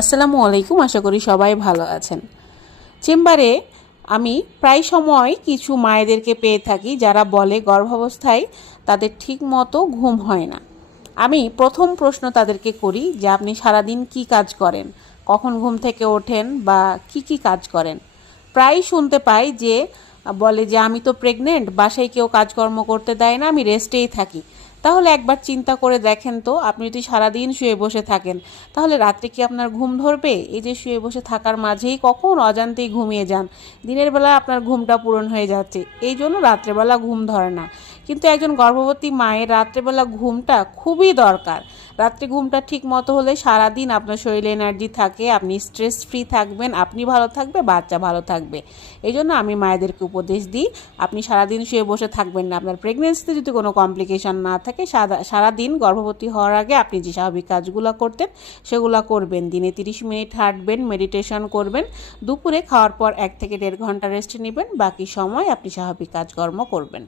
আসসালামু আলাইকুম, আশা করি সবাই ভালো আছেন। চেম্বারে আমি প্রায় সময় কিছু মায়েদেরকে পেয়ে থাকি যারা বলে গর্ভাবস্থায় তাদের ঠিক মতো ঘুম হয় না। আমি প্রথম প্রশ্ন তাদেরকে করি যে আপনি সারাদিন কি কাজ করেন, কখন ঘুম থেকে ওঠেন বা কি কাজ করেন। প্রায় শুনতে পাই যে বলে যে আমি তো প্রেগনেন্ট, বাসায় কেউ কাজকর্ম করতে দেয় না, আমি রেস্টেই থাকি। তাহলে একবার চিন্তা করে দেখেন তো, আপনি যদি সারাদিন শুয়ে বসে থাকেন তাহলে রাত্রে কি আপনার ঘুম ধরবে? এই যে শুয়ে বসে থাকার মাঝেই কখন অজান্তেই ঘুমিয়ে যান, দিনের বেলা আপনার ঘুমটা পূরণ হয়ে যাচ্ছে, এই জন্য রাত্রেবেলা ঘুম ধরে না। কিন্তু একজন গর্ভবতী মায়ের রাত্রেবেলা ঘুমটা খুবই দরকার। রাত্রে ঘুমটা ঠিক মতো হলে সারাদিন আপনার শরীরে এনার্জি থাকে, আপনি স্ট্রেস ফ্রি থাকবেন, আপনি ভালো থাকবে, বাচ্চা ভালো থাকবে। এই জন্য আমি মায়েদেরকে উপদেশ দিই, আপনি সারাদিন শুয়ে বসে থাকবেন না। আপনার প্রেগনেন্সিতে যদি কোনো কমপ্লিকেশন না থাকে, সারাদিন গর্ভবতী হওয়ার আগে আপনি যে স্বাভাবিক কাজগুলো করতেন সেগুলো করবেন। দিনে 30 মিনিট হাঁটবেন, মেডিটেশন করবেন, দুপুরে খাওয়ার পর 1 থেকে 1.5 ঘন্টা রেস্ট নেবেন, বাকি সময় আপনি স্বাভাবিক কাজকর্ম করবেন।